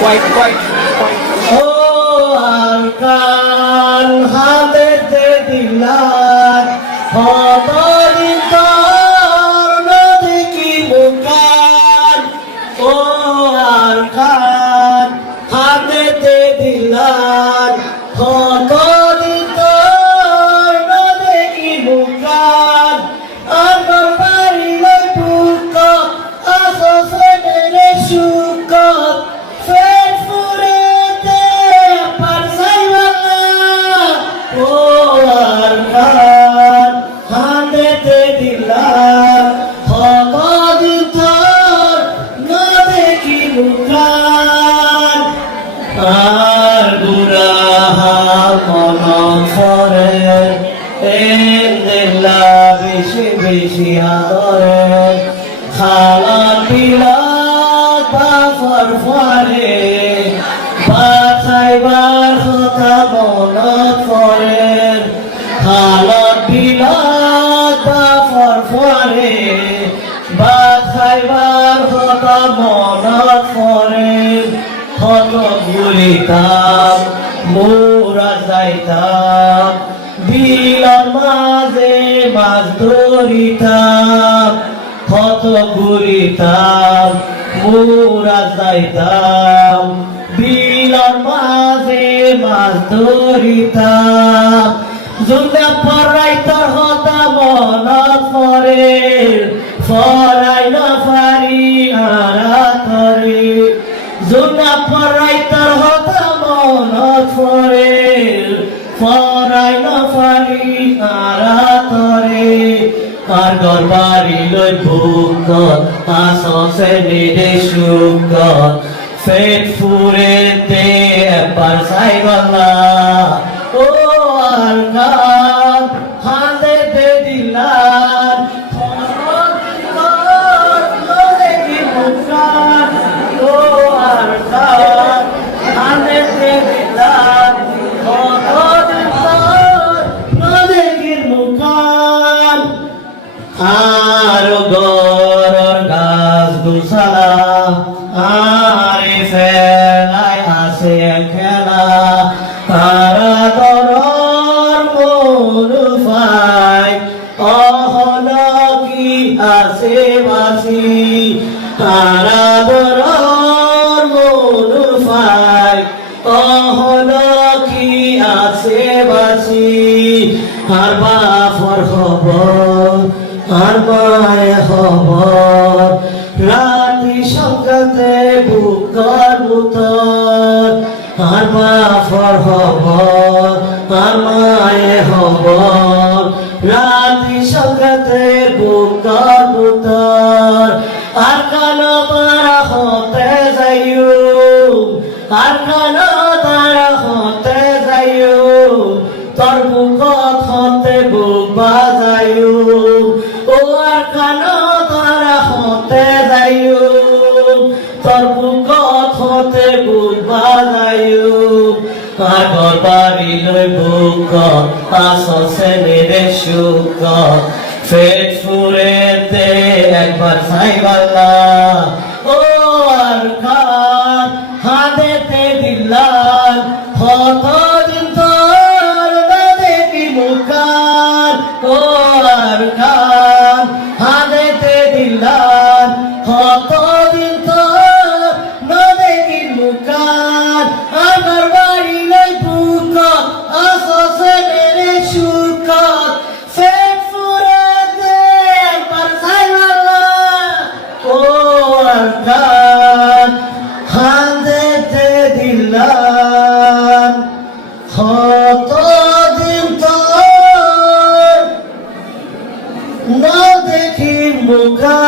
ও আলকান হাতে দিলার হতরিত নদী কি বুকান ও আলকান হাতে দিলার হতরিত নদী কি বুকান আমার বাড়ি লই বুক আসছে মেরে সুখ আর গুরাহা মন ফরে এলা বেশি বেশি আদরে খালা পিলা বাফর ফরে বাছাইবার কথা মন ফরে খালা পিলা বাফর ফরে বাছাইবার কথা মন ফরে হত ঘুরিতাম মোরা যাইতাম বিলর মাঝে মাছ ধরিতাম হত ঘুরিতাম মোরা যাইতাম বিলর মাঝে মাছ ধরিতাম জুন্দা পরাই তোর হতা মনত পরে ফরাই না পারি আরা তরে জুনা পরাই তোর হতা মনত পরে ফরাই না পারি আরা তরে আর গরবারি লই ভুক আসছে নিরে সুখ ফেট ফুরে দে একবার সাইবালা ও আলকান হাতে দিলার আর গরর গাছ গুছালা আরে ফেলাই আসে খেলা তারা দরর মনুফাই অহল কি আসে বাসি তারা দরর মনুফাই অহল কি আসে বাসি আর বাফর খবর আর মায় খবর রাতি সকালে বুকর বুতর আর বাফর খবর আর মায় খবর রাতি সকালে বুকর বুতর আর কানো তারা হতে যাইও আর কানো তারা হতে যাইও তোর বুকত হতে বুক বাজাইও ও আর কানো তারা হতে যাইও তোর বুকত হতে বুক বাজাইও আগর বাড়ি লই বুক আসছে মেরে সুখ ফেট ফুরে দে একবার সাইবালা ও আর খান হাতে দিলাম হত দিন তোর দেখি মুখান ও আর খান হাতে দিলাম হত দিন তোর দেখি মুখান আমার বাড়ি লই বুক আসছে মেরে সুখ ফেট ফুরে দে একবার সাইবালা ও আর খান হাতে দিলাম হত দিন তোর না দেখি মুখা